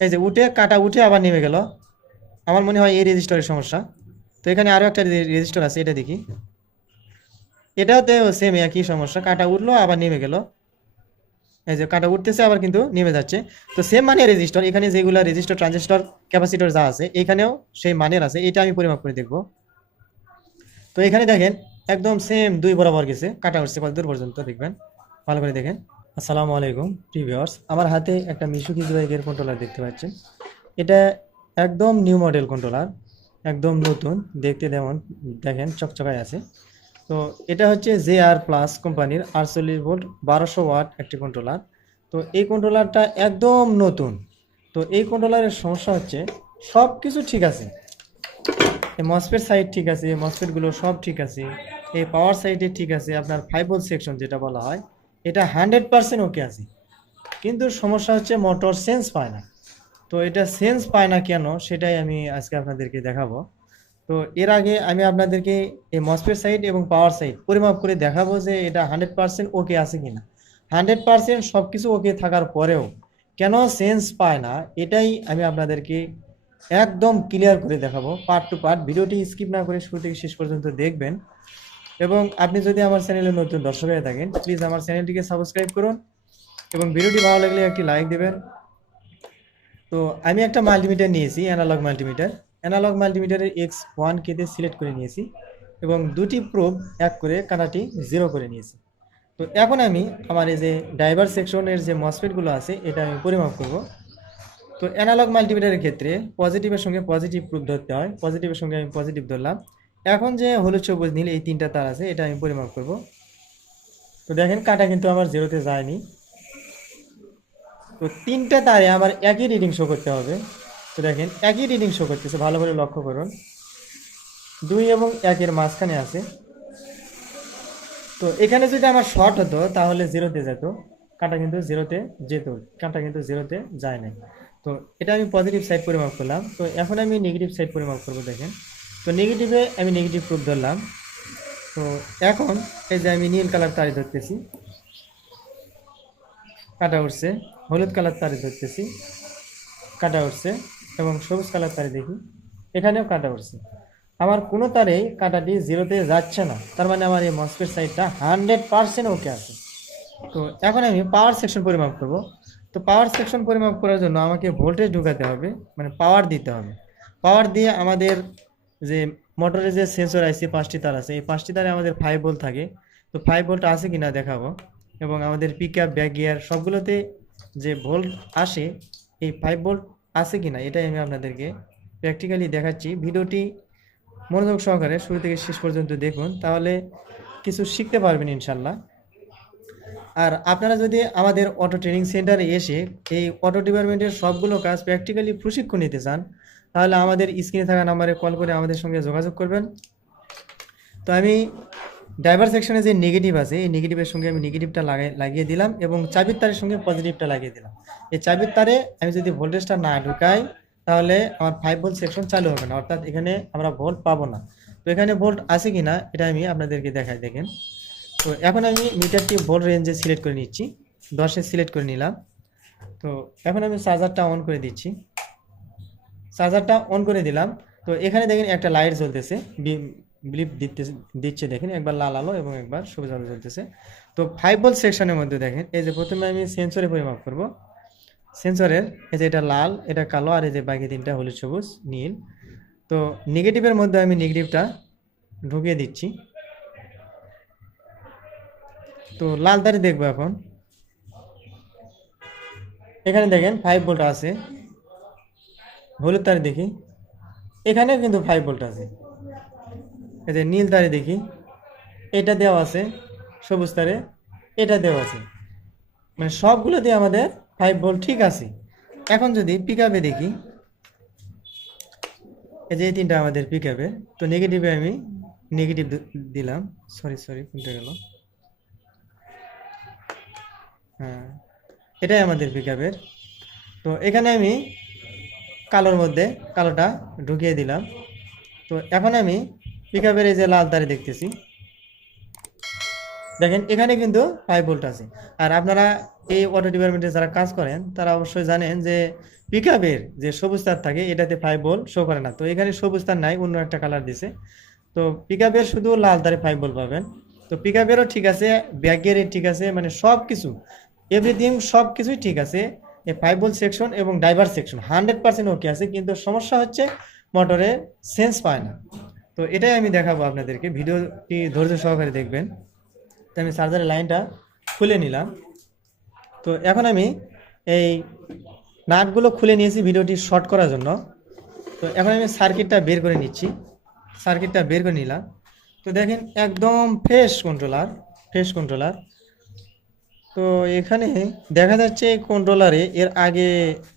এই যে উঠে কাটা উঠে আবার নেমে গেল। আমার মনে হয় এই রেজিস্টারের সমস্যা। তো এখানে আরো একটা রেজিস্টার আছে, এটা দেখি। এটাতে সেম একই সমস্যা, কাটা উঠলো আবার নেমে গেল। এই যে কাটা উঠতেছে আবার কিন্তু নেমে যাচ্ছে। তো সেম মানে রেজিস্টার, এখানে যেগুলো রেজিস্টার ট্রানজিস্টর ক্যাপাসিটর যা আছে এখানেও সেই মানের আছে, এটা আমি পরিমাপ করে দেখব। তো এখানে দেখেন একদম সেম 2 বরাবর গেছে, কাটা উঠছে কত দূর পর্যন্ত দেখবেন, ভালো করে দেখেন। আসসালামু আলাইকুম ভিউয়ার্স, আমার হাতে একটা মিশুকি জুয়াইগের কন্ট্রোলার দেখতে পাচ্ছেন। এটা একদম নিউ মডেল কন্ট্রোলার, একদম নতুন দেখতে, যেমন দেখেন চকচকায় আছে। তো এটা হচ্ছে JR প্লাস কোম্পানির 48 ভোল্ট 1200 ওয়াট একটি কন্ট্রোলার। তো এই কন্ট্রোলারটা একদম নতুন। তো এই কন্ট্রোলারের সমস্যা হচ্ছে সব কিছু ঠিক আছে, এই মসফেট সাইড ঠিক আছে, মসফেটগুলো সব ঠিক আছে, এই পাওয়ার সাইডে ঠিক আছে, আপনার 5 ভোল্ট সেকশন যেটা বলা হয় এটা 100% ওকে আছে। কিন্তু সমস্যা হচ্ছে মোটর সেন্স পায় না। তো এটা সেন্স পায় না কেন সেটাই আমি আজকে আপনাদেরকে দেখাবো। তো এর আগে আমি আপনাদেরকে এই মসফেট সাইড এবং পাওয়ার সাইড পরিমাপ করে দেখাবো যে এটা 100% ওকে আছে কিনা। 100% সব কিছু ওকে থাকার পরেও কেন সেন্স পায় না, এটাই আমি আপনাদেরকে একদম ক্লিয়ার করে দেখাবো পার্ট টু পার্ট। ভিডিওটি স্কিপ না করে শুরু থেকে শেষ পর্যন্ত দেখবেন। এবং আপনি যদি আমার চ্যানেলে নতুন দর্শক হয়ে থাকেন প্লিজ আমার চ্যানেলটিকে সাবস্ক্রাইব করুন এবং ভিডিওটি ভালো লাগলে একটি লাইক দেবেন। তো আমি একটা মাল্টিমিটার নিয়েছি, অ্যানালগ মাল্টিমিটার। অ্যানালগ মাল্টিমিটারের X1K তে সিলেক্ট করে নিয়েছি এবং দুটি প্রোব এক করে কানাটি 0 করে নিয়েছি। তো এখন আমি আমার এই যে ড্রাইভার সেকশনের যে মসফেটগুলো আছে এটা আমি পরিমাপ করব। তো অ্যানালগ মাল্টিমিটারের ক্ষেত্রে পজিটিভের সঙ্গে পজিটিভ প্রুফ ধরতে হয়, পজিটিভের সঙ্গে আমি পজিটিভ ধরলাম। এখন যে হলুদ সবুজ নীল এই তিনটা তার আছে এটা আমি পরিমাপ করব। তো দেখেন কাটা কিন্তু আমার 0-তে যায়নি। তো তিনটা তারে আমার একই রিডিং শো করতে হবে। তো দেখেন একই রিডিং শো করতেছে, ভালো করে লক্ষ্য করুন। 2 এবং 1-এর মাঝখানে আছে। তো এখানে যদি আমার শর্ট হতো তাহলে 0-তে যেত, কাটা কিন্তু 0-তে যেত, কাটা কিন্তু 0-তে যায় না। তো এটা আমি পজিটিভ সাইড পরিমাপ করলাম। তো এখন আমি নেগেটিভ সাইড পরিমাপ করব। দেখেন, তো নেগেটিভে আমি নেগেটিভ প্রুফ ধরলাম। তো এখন এই যে আমি নীল কালার তারে ধরতেছি, কাটা উঠছে। হলুদ কালার তারে ধরতেছি, কাটা উঠছে। এবং সবুজ কালার তারে দেখি, এখানেও কাটা উঠছে। আমার কোনো তারেই কাটাটি 0-তে যাচ্ছে না, তার মানে আমার এই মসফেট সাইডটা 100% ওকে আছে। তো এখন আমি পাওয়ার সেকশন পরিমাপ করব। তো পাওয়ার সেকশন পরিমাপ করার জন্য আমাকে ভোল্টেজ ঢুকাতে হবে, মানে পাওয়ার দিতে হবে। পাওয়ার দিয়ে আমাদের যে মোটরের যে সেন্সর আইসি 5টি তার আছে, এই 5টি তারে আমাদের 5 ভোল্ট থাকে। তো 5 ভোল্ট আছে কিনা দেখাবো। এবং আমাদের পিক আপ ব্যাক গিয়ার সবগুলোতে যে ভোল্ট আসে, এই 5 ভোল্ট আছে কিনা এটাই আমি আপনাদেরকে প্র্যাকটিক্যালি দেখাচ্ছি। ভিডিওটি মনোযোগ সহকারে শুরু থেকে শেষ পর্যন্ত দেখুন, তাহলে কিছু শিখতে পারবেন ইনশাল্লাহ। আর আপনারা যদি আমাদের অটো ট্রেনিং সেন্টারে এসে এই অটো ডিপার্টমেন্টের সবগুলো কাজ প্র্যাকটিক্যালি প্রশিক্ষণ নিতে চান, তাহলে আমাদের স্ক্রিনে থাকা নাম্বারে কল করে আমাদের সঙ্গে যোগাযোগ করবেন। তো আমি ড্রাইভার সেকশনে যে নেগেটিভ আছে এই নেগেটিভের সঙ্গে আমি নেগেটিভটা লাগিয়ে দিলাম এবং চাবির তারের সঙ্গে পজিটিভটা লাগিয়ে দিলাম। এই চাবির তারে আমি যদি ভোল্টেজটা না ঢুকাই তাহলে আমার 5 ভোল্ট সেকশন চালু হবে না, অর্থাৎ এখানে আমরা ভোল্ট পাবো না। তো এখানে ভোল্ট আছে কি না এটা আমি আপনাদেরকে দেখাই। দেখেন, তো এখন আমি মিটারটি ভোল্ট রেঞ্জে সিলেক্ট করে নিচ্ছি, 10-এ সিলেক্ট করে নিলাম। তো এখন আমি চার্জারটা অন করে দিচ্ছি, চার্জারটা অন করে দিলাম। তো এখানে দেখেন একটা লাইট জ্বলতেছে, ব্লিপ দিচ্ছে দেখেন, একবার লাল আলো এবং একবার সবুজ আলো জ্বলতেছে। তো 5 ভোল্ট সেকশনের মধ্যে দেখেন এই যে প্রথমে আমি সেন্সরে পরিমাপ করব। সেন্সরের এই যে এটা লাল, এটা কালো, আর এই যে বাকি তিনটা হলুদ সবুজ নীল। তো নেগেটিভের মধ্যে আমি নেগেটিভটা ঢুকিয়ে দিচ্ছি। তো লাল তারে দেখবো এখন, এখানে দেখেন 5 ভোল্ট আছে। হলুদ তারে দেখি, এখানেও কিন্তু 5 ভোল্ট আছে। এই যে নীল তারে দেখি, এটা দেওয়া আছে। সবুজ তারে এটা দেওয়া আছে, মানে সবগুলো দিয়ে আমাদের 5 ভোল্ট ঠিক আছে। এখন যদি পিক আপে দেখি, এই যে এই তিনটা আমাদের পিক আপে। তো নেগেটিভে আমি নেগেটিভ দিলাম, সরি সরি কোনটা গেল, হ্যাঁ এটাই আমাদের পিক আপের। তো এখানে আমি কালোর মধ্যে কালোটা ঢুকিয়ে দিলাম। তো এখন আমি পিক আপের এই যে লাল তারে দেখতেছি, দেখেন এখানে কিন্তু 5 ভোল্ট আছে। আর আপনারা এই অটো ডিপার্টমেন্টে যারা কাজ করেন তারা অবশ্যই জানেন যে পিকআপের যে সবুজ তার থাকে এটাতে 5 ভোল্ট শো করে না, তো এখানে সবুজ তার নাই, অন্য একটা কালার দিছে। তো পিকআপের শুধু লাল তারে 5 ভোল্ট পাবেন। তো পিকআপেরও ঠিক আছে, ব্যাগের ঠিক আছে, মানে সব কিছু এভরিথিং সব কিছুই ঠিক আছে। এই 5 ভোল্ট সেকশন এবং ড্রাইভার সেকশন 100% ওকে আছে, কিন্তু সমস্যা হচ্ছে মোটরে সেন্স পায় না। তো এটাই আমি দেখাবো আপনাদেরকে, ভিডিওটি ধৈর্য সহকারে দেখবেন। তো আমি চার্জারের লাইনটা খুলে নিলাম। তো এখন আমি এই নাটগুলো খুলে নিয়েছি ভিডিওটি শর্ট করার জন্য। তো এখন আমি সার্কিটটা বের করে নিচ্ছি, সার্কিটটা বের করে নিলাম। তো দেখেন একদম ফ্রেশ কন্ট্রোলার। তো এখানে দেখা যাচ্ছে এই কন্ট্রোলারে এর আগে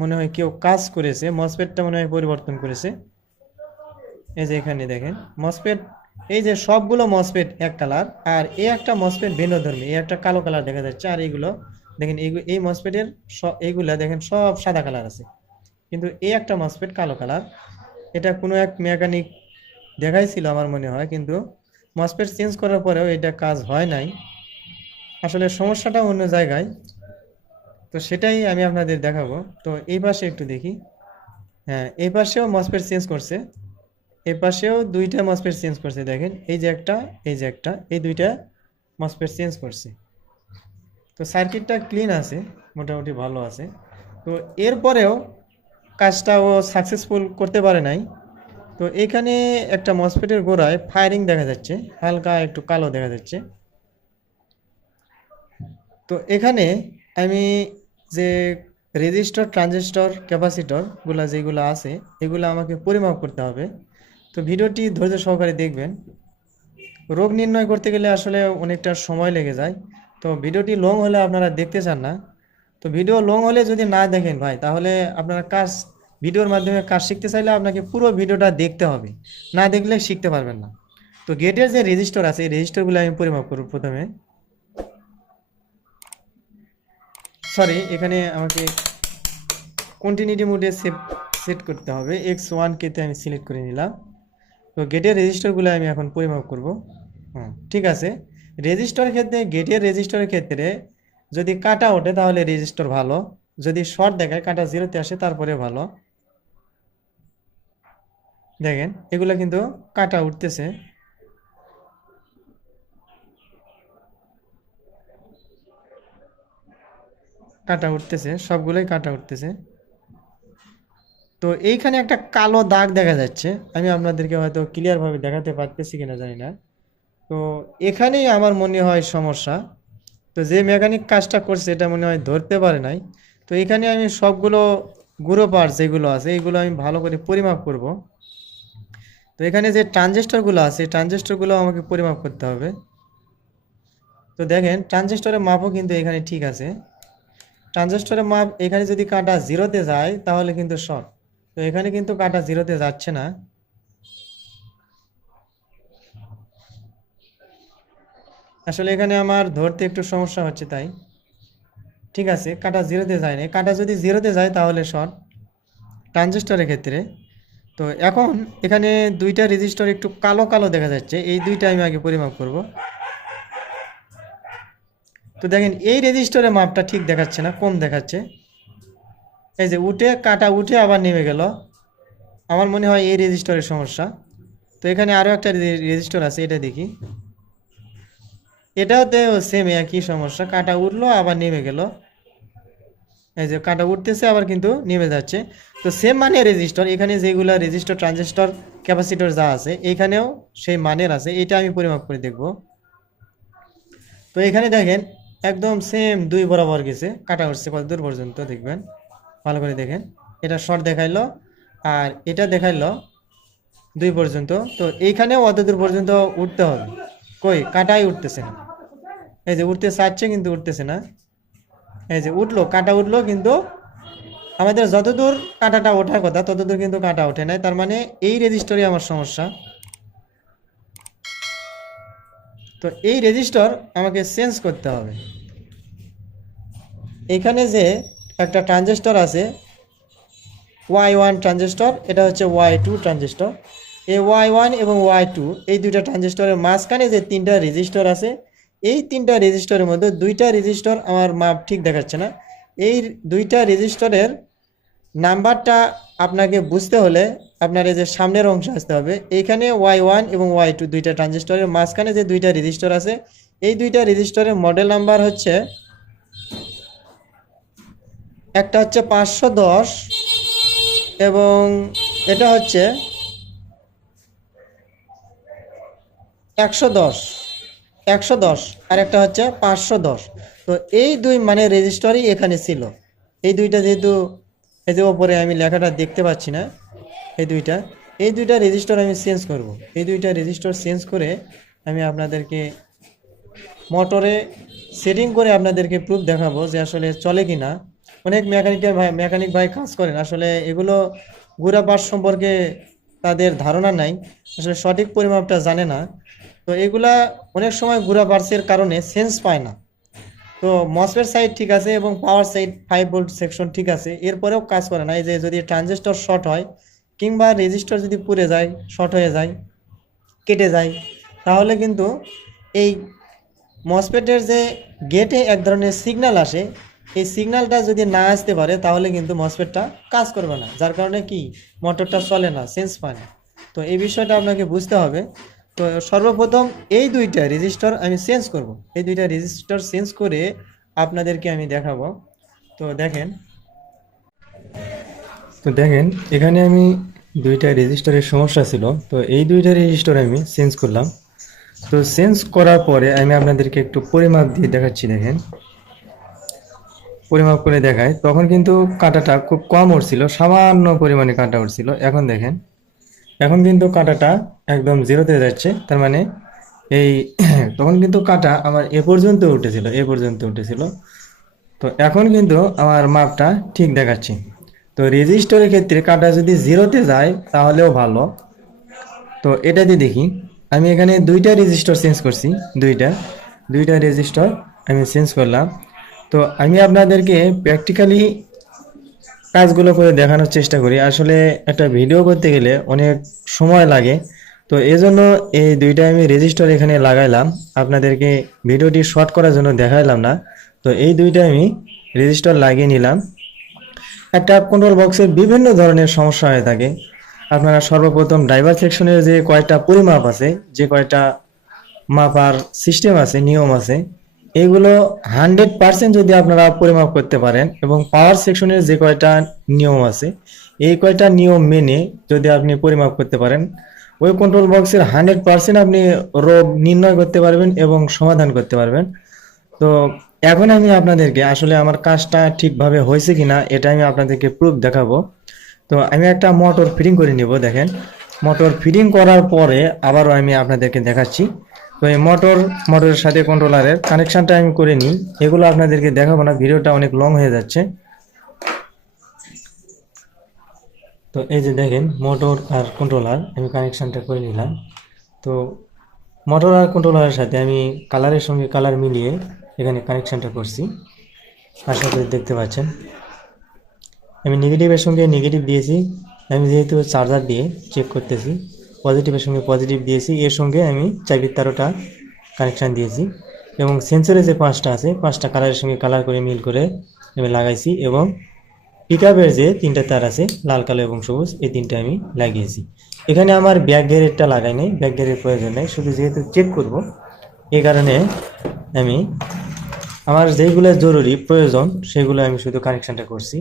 মনে হয় কেউ কাজ করেছে, মসফেটটা মনে হয় পরিবর্তন করেছে। এই যে এখানে দেখেন মসফেট, এই যে সবগুলো মসফেট এক কালার, আর এই একটা মসফেট ভিন্নধর্মী, এই একটা কালো কালার দেখা যাচ্ছে। আর এইগুলো দেখেন এই মসফেটের এইগুলা দেখেন সব সাদা কালার আছে, কিন্তু এই একটা মসফেট কালো কালার। এটা কোনো এক মেকানিক দেখাইছিল আমার মনে হয়, কিন্তু মসফেট চেঞ্জ করার পরেও এটা কাজ হয় নাই। আসলে সমস্যাটা অন্য জায়গায়, তো সেটাই আমি আপনাদের দেখাবো। তো এই পাশে একটু দেখি, হ্যাঁ এই পাশেও মসফেট চেঞ্জ করছে, এই পাশেও দুইটা মসফেট চেঞ্জ করছে। দেখেন এই যে একটা, এই যে একটা, এই দুইটা মসফেট চেঞ্জ করছে। তো সার্কিটটা ক্লিন আছে, মোটামুটি ভালো আছে। তো এরপরেও কাজটা ও সাকসেসফুল করতে পারে নাই। তো এখানে একটা মসফেটের গোড়ায় ফায়ারিং দেখা যাচ্ছে, হালকা একটু কালো দেখা যাচ্ছে। তো এখানে আমি যে রেজিস্টর, ট্রানজিস্টর, ক্যাপাসিটরগুলো যেগুলো আছে এগুলো আমাকে পরিমাপ করতে হবে। তো ভিডিওটি ধৈর্য সহকারে দেখবেন। রোগ নির্ণয় করতে গেলে আসলে অনেকটা সময় লেগে যায়। তো ভিডিওটি লং হলে আপনারা দেখতে চান না। তো ভিডিও লং হলে যদি না দেখেন ভাই, তাহলে আপনারা কাজ, ভিডিওর মাধ্যমে কাজ শিখতে চাইলে আপনাকে পুরো ভিডিওটা দেখতে হবে, না দেখলে শিখতে পারবেন না। তো গেটের যে রেজিস্টর আছে এই রেজিস্টরগুলো আমি পরিমাপ করব প্রথমে। সরি, এখানে আমাকে কন্টিনিউটি মোডে সেট করতে হবে। X1K-তে আমি সিলেক্ট করে নিলাম। তো গেটের রেজিস্টরগুলো আমি এখন পরিমাপ করব। ঠিক আছে। রেজিস্টরের ক্ষেত্রে, গেটের রেজিস্টরের ক্ষেত্রে যদি কাটা ওঠে তাহলে রেজিস্টর ভালো, যদি শর্ট দেখায় কাটা জিরোতে আসে তারপরে ভালো। দেখেন এগুলো কিন্তু কাটা উঠতেছে, সবগুলোই কাটা উঠতেছে। তো এইখানে একটা কালো দাগ দেখা যাচ্ছে, আমি আপনাদেরকে হয়তো ক্লিয়ারভাবে দেখাতে পারতেছি কিনা জানি না। তো এখানেই আমার মনে হয় সমস্যা। তো যে মেকানিক কাজটা করছে এটা মনে হয় ধরতে পারে নাই। তো এখানে আমি সবগুলো গুঁড়ো পার্টস যেগুলো আছে এইগুলো আমি ভালো করে পরিমাপ করব। তো এখানে যে ট্রানজিস্টরগুলো আছে এই ট্রানজিস্টরগুলো আমাকে পরিমাপ করতে হবে। তো দেখেন ট্রানজিস্টরের মাপও কিন্তু এখানে ঠিক আছে। ট্রানজিস্টরের মাপ এখানে যদি কাটা জিরোতে যায় তাহলে কিন্তু শর্ট। তো এখানে কিন্তু কাটা জিরোতে যাচ্ছে না। আসলে এখানে আমার ধরতে একটু সমস্যা হচ্ছে তাই। ঠিক আছে, কাটা জিরোতে যায় না, কাটা যদি জিরোতে যায় তাহলে শর্ট ট্রানজিস্টরের ক্ষেত্রে। তো এখন এখানে দুইটা রেজিস্টর একটু কালো কালো দেখা যাচ্ছে, এই দুইটা আমি আগে পরিমাপ করব। তো দেখেন এই রেজিস্টরের মাপটা ঠিক দেখাচ্ছে না, কম দেখাচ্ছে। এই যে উঠে কাটা উঠে আবার নেমে গেল, আমার মনে হয় এই রেজিস্টরের সমস্যা। তো এখানে আরও একটা রেজিস্টর আছে, এটা দেখি। এটাতে সেম একই সমস্যা, কাটা উঠলো আবার নেমে গেল। এই যে কাটা উঠতেছে আবার কিন্তু নেমে যাচ্ছে। তো সেম মানে রেজিস্টর, এখানে যেগুলো রেজিস্টর, ট্রানজিস্টর, ক্যাপাসিটর যা আছে এখানেও সেই মানের আছে। এটা আমি পরিমাপ করে দেখব। তো এখানে দেখেন একদম সেম দুই বরাবর গেছে, কাটা উঠছে কত দূর পর্যন্ত দেখবেন, ভালো করে দেখেন। এটা শর্ট দেখাইলো আর এটা দেখাইলো দুই পর্যন্ত। তো এইখানেও অত দূর পর্যন্ত উঠতে হবে, কই কাটাই উঠতেছে না। এই যে উঠতে চাচ্ছে কিন্তু উঠতেছে না। এই যে উঠলো, কাটা উঠলো, কিন্তু আমাদের যতদূর কাটাটা ওঠার কথা ততদূর কিন্তু কাটা ওঠে নাই। তার মানে এই রেজিস্টরে আমার সমস্যা। তো এই রেজিস্টর আমাকে চেঞ্জ করতে হবে। এখানে যে একটা ট্রানজিস্টর আছে Y1 ট্রানজিস্টর, এটা হচ্ছে Y2 ট্রানজিস্টর। এই Y1 এবং Y2 এই দুইটা ট্রানজিস্টরের মাঝখানে যে তিনটা রেজিস্টর আছে এই 3টা রেজিস্টরের মধ্যে 2টা রেজিস্টর আমার মাপ ঠিক দেখাচ্ছে না। এই 2টা রেজিস্টরের নাম্বারটা আপনাকে বুঝতে হলে আপনার এই যে সামনের অংশ আসতে হবে। এইখানে Y1 এবং Y2 দুইটা ট্রানজিস্টরের মাঝখানে যে 2টা রেজিস্টর আছে, এই 2টা রেজিস্টরের মডেল নাম্বার হচ্ছে, একটা হচ্ছে 510 এবং এটা হচ্ছে 110 আর একটা হচ্ছে 510। তো এই দুই মানে রেজিস্টরই এখানে ছিল। এই দুইটা যেহেতু এই যে ওপরে আমি লেখাটা দেখতে পাচ্ছি না, এই দুইটা রেজিস্টর আমি চেঞ্জ করব। এই দুইটা রেজিস্টর চেঞ্জ করে আমি আপনাদেরকে মোটরে সেটিং করে আপনাদেরকে প্রুফ দেখাবো যে আসলে চলে কি না। অনেক মেকানিক ভাই কাজ করেন, আসলে এগুলো গুঁড়া পার্টস সম্পর্কে তাদের ধারণা নাই, আসলে সঠিক পরিমাপটা জানে না। তো এগুলা অনেক সময় গুঁড়া পার্টসের কারণে সেন্স পায় না। তো মসফেট সাইড ঠিক আছে এবং পাওয়ার সাইড 5 ভোল্ট সেকশন ঠিক আছে, এরপরেও কাজ করে না। এই যে যদি ট্রানজিস্টর শর্ট হয় কিংবা রেজিস্টর যদি পুড়ে যায়, শর্ট হয়ে যায়, কেটে যায়, তাহলে কিন্তু এই মসফেটের যে গেটে এক ধরনের সিগন্যাল আসে, এই সিগন্যালটা যদি না আসতে পারে তাহলে কিন্তু মসফেটটা কাজ করবে না, যার কারণে কি মোটরটা চলে না, সেন্স পায় না। তো এই বিষয়টা আপনাকে বুঝতে হবে। তো সর্বপ্রথম এই দুইটা রেজিস্টর আমি চেঞ্জ করব। এই দুইটা রেজিস্টর চেঞ্জ করে আপনাদেরকে আমি দেখাবো। তো দেখেন এখানে আমি দুইটা রেজিস্টরের সমস্যা ছিল, তো এই দুইটা রেজিস্টর আমি চেঞ্জ করলাম। তো চেঞ্জ করার পরে আমি আপনাদেরকে একটু পরিমাপ দিয়ে দেখাচ্ছি। দেখেন পরিমাপ করে দেখায়, তখন কিন্তু কাঁটাটা খুব কম উঠছিল, সামান্য পরিমাণে কাঁটা উঠছিল। এখন দেখেন, এখন কিন্তু কাঁটাটা একদম জিরোতে যাচ্ছে। তার মানে এই তখন কিন্তু কাঁটা আমার এ পর্যন্ত উঠেছিল। তো এখন কিন্তু আমার মাপটা ঠিক দেখাচ্ছে। তো রেজিস্টরের ক্ষেত্রে কাঁটা যদি জিরোতে যায় তাহলেও ভালো। তো এটা দিয়ে দেখি, আমি এখানে দুইটা রেজিস্টর চেঞ্জ করছি, দুইটা রেজিস্টর আমি চেঞ্জ করলাম। তো আমি আপনাদেরকে প্র্যাকটিক্যালি কাজগুলো করে দেখানোর চেষ্টা করি। আসলে একটা ভিডিও করতে গেলে অনেক সময় লাগে, তো এজন্য এই দুইটা আমি রেজিস্টর এখানে লাগাইলাম, আপনাদেরকে ভিডিওটি শর্ট করার জন্য দেখাইলাম না। তো এই দুইটা আমি রেজিস্টর লাগিয়ে নিলাম। একটা কন্ট্রোল বক্সের বিভিন্ন ধরনের সমস্যা হয়ে থাকে। আপনারা সর্বপ্রথম ড্রাইভার সেকশনের যে কয়টা পরিমাপ আছে, যে কয়টা মাপার সিস্টেম আছে, নিয়ম আছে, এগুলো 100% যদি আপনারা পরিমাপ করতে পারেন এবং পাওয়ার সেকশনের যে কয়টা নিয়ম আছে, এই কয়টা নিয়ম মেনে যদি আপনি পরিমাপ করতে পারেন, ওই কন্ট্রোল বক্সের 100% আপনি রোগ নির্ণয় করতে পারবেন এবং সমাধান করতে পারবেন। তো এখন আমি আপনাদেরকে আসলে আমার কাজটা ঠিকভাবে হয়েছে কিনা এটা আমি আপনাদেরকে প্রুফ দেখাবো। তো আমি একটা মোটর ফিটিং করে নিব। দেখেন মোটর ফিটিং করার পরে আবারও আমি আপনাদেরকে দেখাচ্ছি। তো এই মোটরের সাথে কন্ট্রোলারের কানেকশনটা আমি করে নিই, এগুলো আপনাদেরকে দেখাবো না, ভিডিওটা অনেক লং হয়ে যাচ্ছে। তো এই যে দেখেন মোটর আর কন্ট্রোলার আমি কানেকশনটা করে নিলাম। তো মোটর আর কন্ট্রোলারের সাথে আমি কালারের সঙ্গে কালার মিলিয়ে এখানে কানেকশনটা করছি, আশা করি দেখতে পাচ্ছেন। আমি নেগেটিভের সঙ্গে নেগেটিভ দিয়েছি, আমি যেহেতু চার্জার দিয়ে চেক করতেছি, পজিটিভের সঙ্গে পজিটিভ দিয়েছি, এর সঙ্গে আমি চাবির তারটা কানেকশান দিয়েছি এবং সেন্সরে যে 5টা আছে 5টা কালারের সঙ্গে কালার করে মিল করে আমি লাগাইছি এবং পিকআপের যে 3টা তার আছে লাল, কালো এবং সবুজ, এই 3টা আমি লাগিয়েছি। এখানে আমার ব্যাক গিয়ারেরটা লাগাই নাই, ব্যাক গিয়ারের প্রয়োজন নেই, শুধু যেহেতু চেক করব এই কারণে আমি আমার যেগুলো জরুরি প্রয়োজন সেগুলো আমি শুধু কানেকশানটা করছি।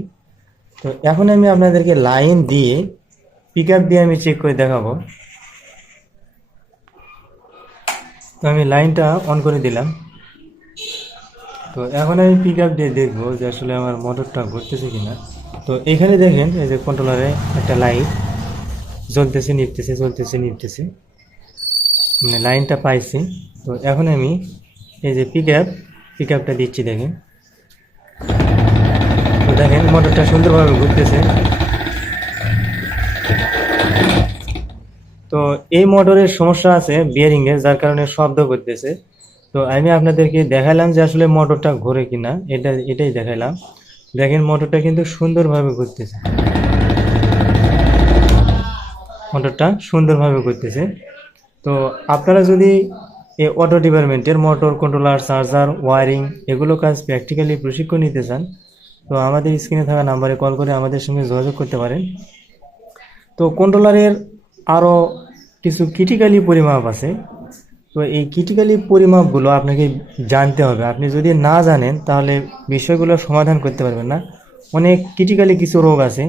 তো এখন আমি আপনাদেরকে লাইন দিয়ে পিকআপ দিয়ে আমি চেক করে দেখাবো। তো আমি লাইনটা অন করে দিলাম। তো এখন আমি পিকআপ দিয়ে দেখবো যে আসলে আমার মোটরটা ঘুরতেছে কিনা। তো এখানে দেখেন এই যে কন্ট্রোলারে একটা লাইট জ্বলতেছে নিভতেছে, মানে লাইনটা পাইছি। তো এখন আমি এই যে পিকআপটা দিচ্ছি, দেখেন। তো দেখেন মোটরটা সুন্দরভাবে ঘুরতেছে। তো এই মোটরের সমস্যা আছে বিয়ারিংয়ে, যার কারণে শব্দ করতেছে। তো আমি আপনাদেরকে দেখালাম যে আসলে মোটরটা ঘোরে কিনা, এটাই দেখালাম। দেখেন মোটরটা কিন্তু সুন্দরভাবে ঘুরতেছে। তো আপনারা যদি এই অটো ডিপার্টমেন্টের মোটর কন্ট্রোলার, চার্জার, ওয়ারিং এগুলো কাজ প্র্যাকটিক্যালি প্রশিক্ষণ নিতে চান, তো আমাদের স্ক্রিনে থাকা নাম্বারে কল করে আমাদের সঙ্গে যোগাযোগ করতে পারেন। তো কন্ট্রোলারের আরও কিছু ক্রিটিক্যালি পরিমাপ আছে, তো এই ক্রিটিক্যালি পরিমাপগুলো আপনাকে জানতে হবে। আপনি যদি না জানেন তাহলে বিষয়গুলো সমাধান করতে পারবেন না। অনেক ক্রিটিক্যালি কিছু রোগ আছে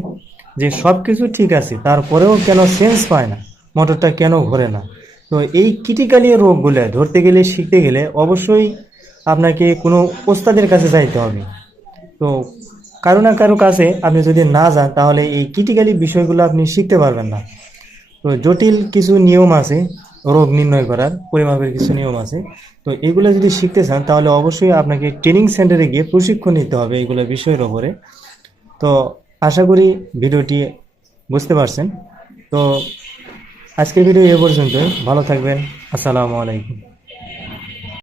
যে সব কিছু ঠিক আছে তারপরেও কেন সেন্স পায় না, মোটরটা কেন ঘোরে না। তো এই ক্রিটিক্যালি রোগগুলো ধরতে গেলে, শিখতে গেলে অবশ্যই আপনাকে কোনো ওস্তাদের কাছে যাইতে হবে। তো কারো না কারো কাছে আপনি যদি না যান তাহলে এই ক্রিটিক্যালি বিষয়গুলো আপনি শিখতে পারবেন না। তো জটিল কিছু নিয়ম আছে রোগ নির্ণয় করার, পরিমাপের কিছু নিয়ম আছে। তো এগুলো যদি শিখতে চান তাহলে অবশ্যই আপনাকে ট্রেনিং সেন্টারে গিয়ে প্রশিক্ষণ নিতে হবে এগুলো বিষয়ের ওপরে। তো আশা করি ভিডিওটি বুঝতে পারছেন। তো আজকের ভিডিও এ পর্যন্তই। ভালো থাকবেন। আসসালামু আলাইকুম।